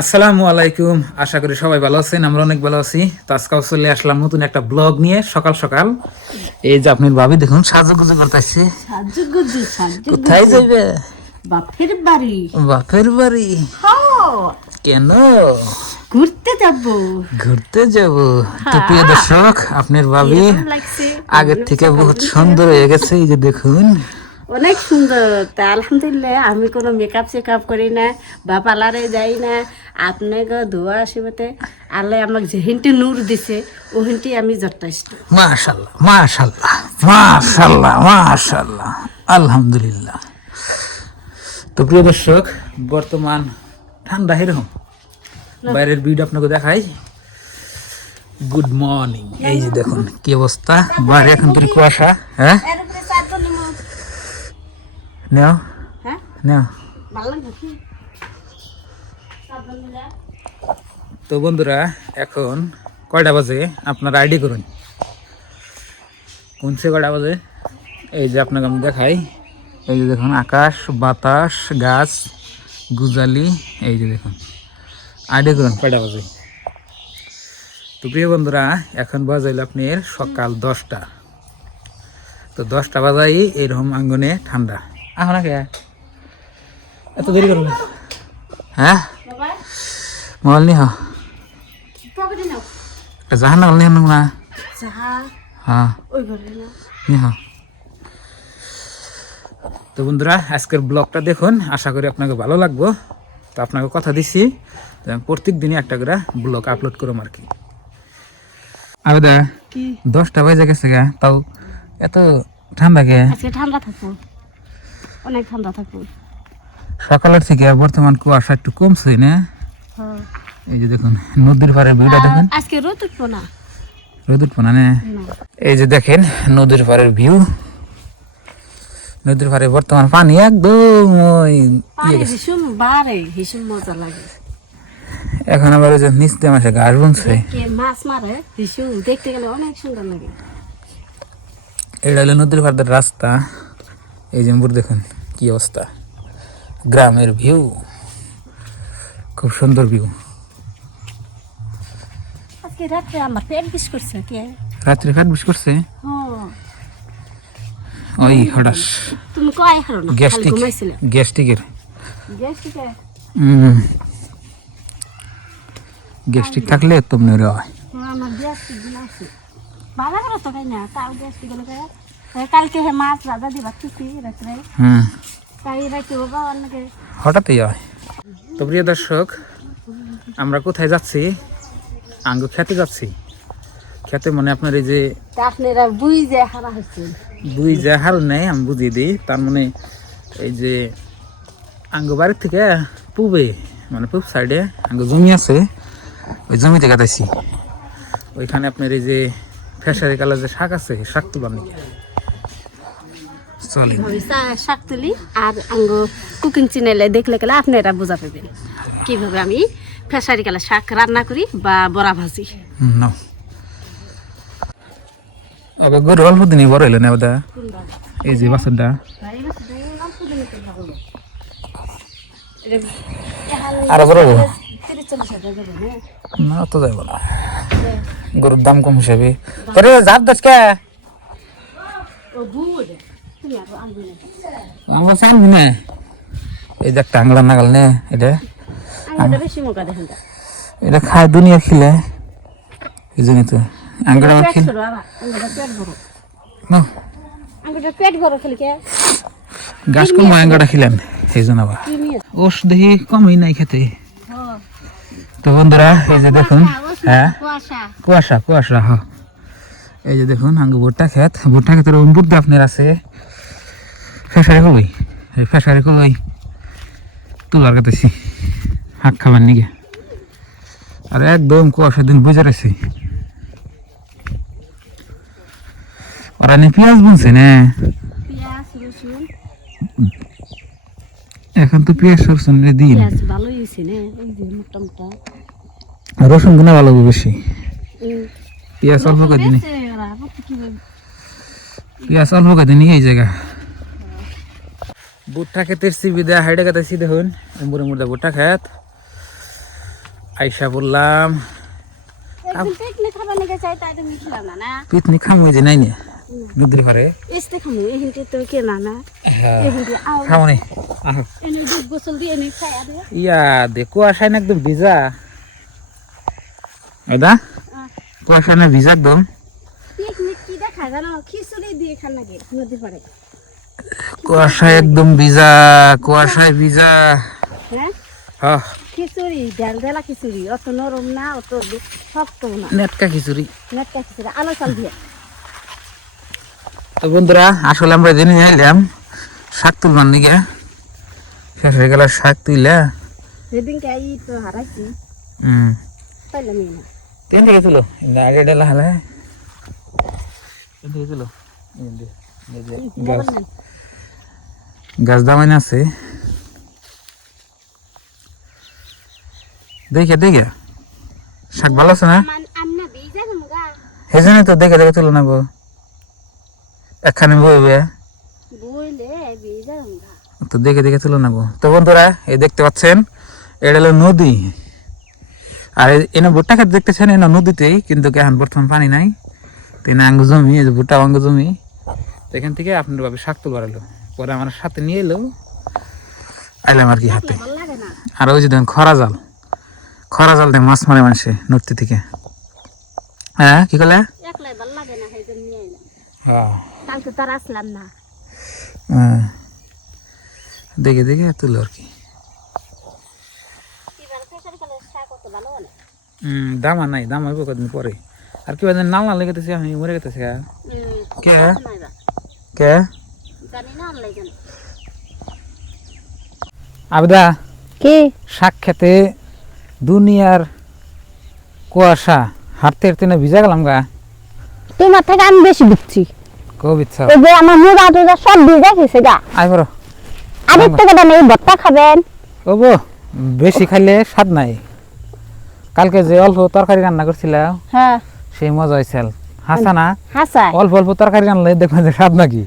আসসালামু আলাইকুম, আশা করি সবাই ভালো আছেন। আমরা অনেক ভালো আছি। তো আজকাল চলে আসলাম নতুন একটা ব্লগ নিয়ে সকাল সকাল। এই যে আপনার ভাবি দেখুন সাজুগুজু করতেছে। সাজুগুজু কোথায় সাজুগুজু যাইবে? বাপের বাড়ি। বাপের বাড়ি? হ্যাঁ, কেন? ঘুরতে যাব। ঘুরতে যাব। তো হ্যাঁ। প্রিয় দর্শক, আপনার ভাবি কিরকম লাগছে? আগের থেকে সকাল বহুত থেকে সুন্দর হয়ে গেছে। এই যে দেখুন, অনেক সুন্দর। তা আলহামদুলিল্লাহ, আমি কোনো মেকআপ চেকআপ করি না বা পার্লারে যাই না। আপনাকে ধোয়া আসিবতে আল্লাহ আমাকে যে হিন্টি নূর দিছে ও হিন্টি আমি যথেষ্ট। মাশাআল্লাহ মাশাআল্লাহ মাশাআল্লাহ মাশাআল্লাহ, আলহামদুলিল্লাহ। তো প্রিয় দর্শক, বর্তমান ঠান্ডা এরকম, বাইরের ভিউটা আপনাকে দেখাই। Good morning. এই যে দেখুন কি অবস্থা, বাইরে এখন তো কুয়াশা। হ্যাঁ, এর উপরে চাদর নিমো। নাও হ্যাঁ, নাও। ভালো লাগবে কি? চাদর নিলে তো বন্ধুরা, এখন কয়টা বাজে আপনারা আইডি করুন, কোনছে কয়টা বাজে। এই যে আপনাকে আমি দেখাই, এই যে দেখুন আকাশ, বাতাস, গাছ, গুজালি। এই যে দেখুন, আইডি করুন কয়টা বাজে। তো প্রিয় বন্ধুরা, এখন বাজাইল আপনার সকাল 10টা। তো 10টা বাজাই এরকম আঙ্গনে ঠান্ডা। এখন কে এত দেরি করুন? হ্যাঁ, বাবা মোবাইল নিহ, পকেটে নাও। জাহান না নিহ না। চাহা হ্যাঁ ওই ঘরে নাও। নিহ। তো বন্ধুরা, আজকের ব্লগটা দেখুন, আশা করি আপনাকে ভালো লাগবো। তো আপনাকে কথা দিচ্ছি, প্রত্যেক দিনই একটা করে ব্লগ আপলোড করুম আর কি। আবেদা কি 10টা বাজে গেছে গা, তাও এত ঠান্ডা কে? আজকে ঠান্ডা থাকবো, অনেক ঠান্ডা থাকবো। সকালের থেকে বর্তমান কুয়াশা একটু কমছে না? হ্যাঁ। এই যে দেখুন নদীর পাড়ের ভিউটা দেখুন। আজকে রোদ উঠবো না। রোদ উঠবো না না? না। এই যে দেখেন নদীর পাড়ের ভিউ। নদীর পাড়ে বর্তমান পানি একদম ওই পানি গেছে। ভীষণ বাড়ে, ভীষণ মজা লাগে। এখন আবার ওই যে নিচ দিয়ে মাসে ঘাস বুনছে। কে মাছ মারে ভীষণ, দেখতে গেলে অনেক সুন্দর লাগে। এটা হলো নদীর পাড়ের রাস্তা। এই যে দেখুন কি অবস্থা, গ্রামের ভিউ, খুব সুন্দর ভিউ। আজকে রাত্রে আমার পেট বিষ করছে কে? রাত্রে ফ্যাট বিষ করছে হ্যাঁ। ওই হঠাৎ তুমি কয় হারো না, খালি গ্যাস্ট্রিক, ঘুমাইছিলে। গ্যাস্ট্রিকের গ্যাস্ট্রিক গ্যাস্ট্রিক থাকলে তুমি হয়। আমার গ্যাস্ট্রিক দিন আছে। ভালো করে তো খাই না, তাও গ্যাস্ট্রিক হলে কালকে হে মাছ রাধা দিবা খুশি রাত্রে। তাই রাখি বাবা অনেকে হঠাৎই হয়। তো প্রিয় দর্শক, আমরা কোথায় যাচ্ছি? আঙ্গু খেতে যাচ্ছি। খেতে মানে আপনার এই যে আপনারা বুঝ যে হারা হচ্ছে। বুই যে হাল নেই, আমি বুঝিয়ে দিই। তার মানে এই যে আঙ্গু বাড়ির থেকে পূবে, মানে পূব সাইডে আঙ্গু জমি আছে, ওই জমিতে কাটাইছি। ওইখানে আপনার এই যে ফেসারি কালার যে শাক আছে, শাক তুলার নাকি চলে। শাক তুলি আর আঙ্গো কুকিং চ্যানেলে দেখলে গেলে আপনারা বোঝা পাবেন কিভাবে আমি ফেসারি কালে শাক রান্না করি বা বড়া ভাজি। নাও আবার গরু অল্প দিনই বড় হইলো না ওটা। এই যে বাছরটা আরো বড় হবো না, তো যাইব না, গরুর দাম কম হিসাবে। তোরে যার দশ কে আমরা চাইবি না। এই যে একটা আংলা নাগাল নে, এটা বেশি মজা দেখেন। এটা খায় দুনিয়া খিলে, এই জন্য তো আংলা খিল না। পেট ভরো খেলে কে গাছ কম আঙ্গাটা খিলেন, এই জন্য আবার ওষ দেখি কমই নাই খেতে। তো বন্ধুরা, এই যে দেখুন, হ্যাঁ কুয়াশা কুয়াশা, হ্যাঁ এই যে দেখুন আঙ্গু ভুট্টা ক্ষেত, ভুট্টা ক্ষেতের বুদ্ধি আপনার আছে ফেসারি কলই, এই ফেসারি কলই তুলার কাতেছি হাঁক খাবার নিগে। আর একদম কুয়াশার দিন বুঝে রয়েছে। ওরা নিয়ে পেঁয়াজ বুনছে না, এখন তো পেঁয়াজ রসুন দিন। ভালোই হয়েছে না, এই যে মোটা মোটা রসুন গুনা ভালো হবে বেশি, পেঁয়াজ অল্প করে দিন, পেঁয়াজ অল্প করে দিন এই জায়গা। ভুট্টা ক্ষেতের সিবি দেয়া হাইডে কাটাইছি দেখুন, মুড়ে মুড়ে ভুট্টা ক্ষেত। আইসা বললাম একদিন পিকনিক খাবার নিয়ে চাই তাই তুমি খেলাম না পিকনিক খামু যে নাই না নদীর পারে এসতে খামু এই হিন্দি তো কে না হ্যাঁ এই হিন্দি আও খামু নি আহ এনে দুধ গোসল দিয়ে এনে খাই আদে ইয়া দে কুয়াশায় না একদম ভিজা এদা কুয়াশা না ভিজা একদম পিকনিক কি দেখা জানো খিচুড়ি দিয়ে খান নাকি নদী পাড়ে কুয়াশায় একদম ভিজা কুয়াশায় ভিজা হ্যাঁ হ্যাঁ খিচুড়ি ডাল ডালা খিচুড়ি অত নরম না অত শক্ত না নেটকা খিচুড়ি নেটকা খিচুড়ি আলো চাল দিয়ে তো বন্ধুরা আসলে আমরা জেনে নিলাম শাক তুলবার নিকে শেষ হয়ে গেল শাক তুইলা সেদিনকে এই তো হারাইছি পাইলাম না কেন থেকে তুলো আগে ডেলা হালে কেন থেকে তুলো গাছ দামাইন আছে দেখে দেখে শাক ভালো আছে না আমনা বিজা মুগা হেজনে তো দেখে দেখে তুলো না গো এখানে বইবে বইলে বিজা মুগা তো দেখে দেখে তুলো না গো তো বন্ধুরা এই দেখতে পাচ্ছেন এটা হলো নদী আর এনে ভুট্টা খেতে দেখতেছেন এনে নদীতেই কিন্তু এখন বর্তমান পানি নাই তিন আঙ্গ জমি এই যে ভুট্টা অঙ্গ জমি তো এখান থেকে আপনার ভাবে শাক তুলবার এলো পরে আমার সাথে নিয়ে এলো আইলাম আর কি হাতে ভালো লাগে না আর ওই যে দেখেন খরা জাল দিয়ে মাছ মারে মানুষে নদী থেকে হ্যাঁ কি করলে একলাই ভালো লাগে না সেই জন্য নিয়ে এলাম হ্যাঁ কালকে তার আসলাম না দেখে দেখে তুলো আর কি এবার ফেসার কালে শাক কত ভালো না দামা নাই দাম হইব কদিন পরে আর কি বাজে নাল না লেগেতেছে আমি মরে গেতেছে কে কে জানি না আনলাই জানি আবেদা কি শাক খেতে দুনিয়ার কুয়াশা হাঁটতে হাঁটতে না ভিজা গেলাম গা তোমার থেকে আমি বেশি বুঝছি কবিচ্ছা এই যে আমার মুড়া টুড়া সব ভিজা গেছে গা আই বড় আরেকটা কথা নেই ভর্তা খাবেন ও বো বেশি খাইলে স্বাদ নাই কালকে যে অল্প তরকারি রান্না করছিলাম হ্যাঁ সেই মজা হয়েছিল হাসা না হাসা অল্প অল্প তরকারি রান্নলে দেখবেন যে স্বাদ নাকি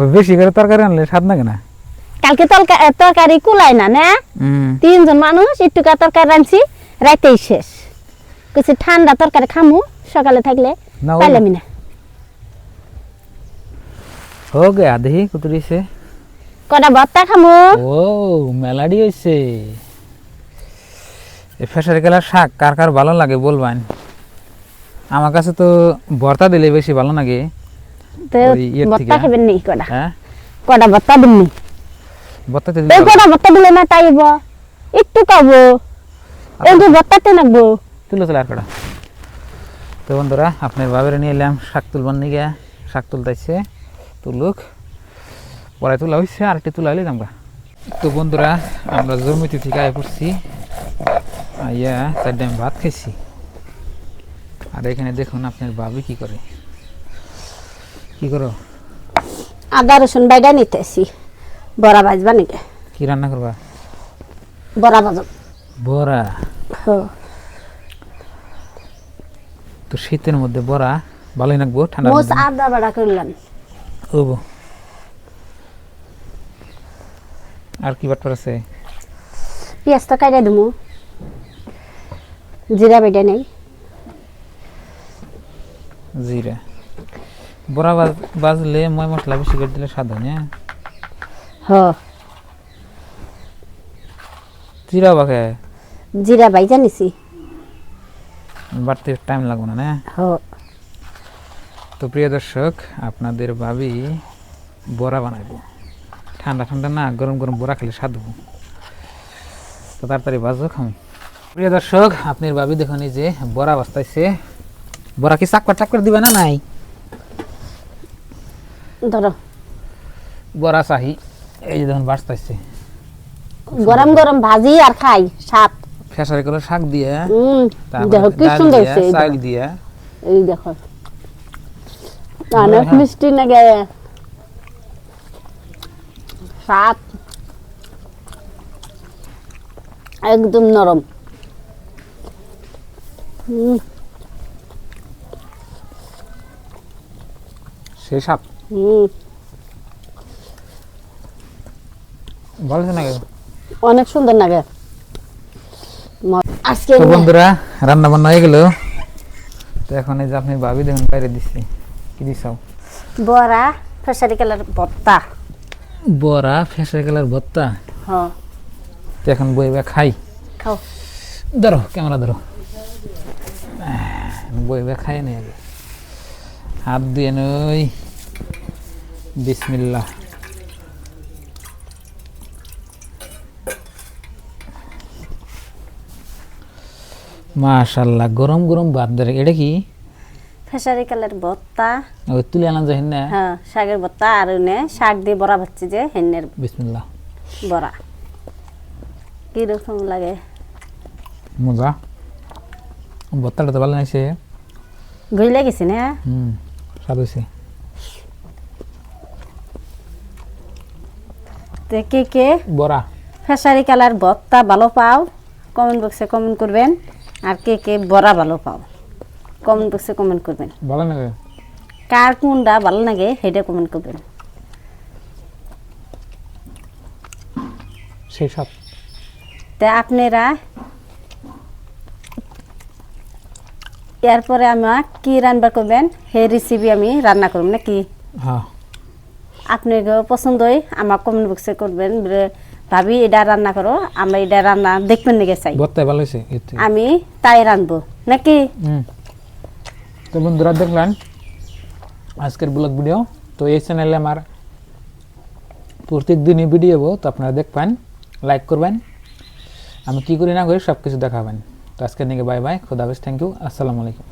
ওই বেশি করে তরকারি রান্নলে স্বাদ নাকি না কালকে তরকারি কুলাই না না তিনজন মানুষ একটু তরকারি রাঁধছি রাতেই শেষ কিছু ঠান্ডা তরকারি খামু সকালে থাকলে না পাইলামই না हो गया देखी कुतरी से কটা ভর্তা খামু ও মেলাডি হইছে এই ফেসার গেলার শাক কার কার ভালো লাগে বলবেন আমার কাছে তো ভর্তা দিলে বেশি ভালো লাগে তো ওই ইয়ের ভর্তা থেকে। খাবেন নি কটা হ্যাঁ কটা ভর্তা দিননি ভর্তা দিলে এই কটা ভর্তা দিলে না তাইব একটু খাবো একটু ভর্তাতে নাকবো তুলো চলে আর কটা তো বন্ধুরা আপনার বাবার নিয়ে এলাম শাক তুলবার নিয়ে শাক তুলতেছে তুলুক পরে তোলা হয়েছে আর একটি তোলা হইলে আমরা তো বন্ধুরা আমরা জমিতে থেকে আয় পড়ছি আইয়া চারটে আমি ভাত খাইছি আর এখানে দেখুন আপনার বাবি কি করে কি করো আদা রসুন বাইডা নিতেছি বড়া ভাজবা নাকি কি রান্না করবা বড়া ভাজব বড়া হ্যাঁ তো শীতের মধ্যে বড়া ভালোই লাগবো ঠান্ডা মোস আদা বাড়া করলাম ও আর কি বাটপার আছে পেঁয়াজ তো কাইটা দিমু জিরা বেটে নেই জিরা বড়া বাজলে ময় মশলা বেশি করে দিলে স্বাদ হয় না হ জিরা বাকে জিরা বাইজা নিছি বাড়তে টাইম লাগবে না না হ তো প্রিয় দর্শক আপনাদের ভাবি বড়া বানাইব ঠান্ডা ঠান্ডা না গরম গরম বড়া খেলে স্বাদ হবো তো তাড়াতাড়ি বাজো খাম প্রিয় দর্শক আপনার ভাবি দেখুন এই যে বড়া বাস্তাইছে বড়া কি চাকর চাকর দিবে না নাই ধরো বড়া চাহি এই যে দেখুন বাস্তাইছে গরম গরম ভাজি আর খাই সাত ফেসারি করে শাক দিয়ে দেখো কি সুন্দর হয়েছে চাল দিয়ে এই দেখো অনেক মিষ্টি লাগে সাত একদম নরম সেই সাপ ভালো আছে নাকি অনেক সুন্দর লাগে আজকে তো বন্ধুরা রান্না বান্না হয়ে গেল। তো এখন এই যে আপনি ভাবি দেখুন বাইরে দিচ্ছি কি দিছাও? বড়া ফেসারি কালার ভর্তা। বড়া ফেসে গেলার ভর্তা। হ্যাঁ তো এখন বইবা খাই। খাও। ধরো ক্যামেরা ধরো, বইবা খাই নি আগে, হাত দিয়ে নই। বিসমিল্লাহ। মাশাআল্লাহ, গরম গরম ভাত ধরে। এটা কি? ফেসারি কালার ভর্তা। ওই তুলে আনা যায় না? হ্যাঁ শাকের ভর্তা আর ওনে শাক দিয়ে বড়া ভাজছি যে হেন্নের বিসমিল্লাহ। বড়া কিরকম লাগে? মজা। ভর্তাটা তো ভালো লাগছে। গইলে গেছি না? স্বাদ হয়েছে। তো কে কে বড়া ফেসারি কালার ভর্তা ভালো পাও কমেন্ট বক্সে কমেন্ট করবেন, আর কে কে বড়া ভালো পাও কমেন্ট বক্সে কমেন্ট করবেন। ভালো লাগে। কার কোনটা ভালো লাগে সেটা কমেন্ট করবেন। সেই সব তা আপনারা এরপরে আমার কি রান্না করবেন সেই রেসিপি আমি রান্না করব নাকি? হ্যাঁ আপনাকে পছন্দই আমার কমেন্ট বক্সে করবেন, ভাবি এটা রান্না করো, আমরা এটা রান্না দেখবেন নাকি চাই, ভর্তা ভালো হয়েছে। আমি তাই রাঁধবো নাকি? তো বন্ধুরা দেখলেন আজকের ব্লগ ভিডিও। তো এই চ্যানেলে আমার প্রত্যেকদিনই ভিডিও হবো, তো আপনারা দেখবেন, লাইক করবেন, আমি কি করি না করি সব কিছু দেখাবেন। তো আজকের দিকে বাই বাই, খুদা হাফেজ, থ্যাংক ইউ, আসসালামু আলাইকুম।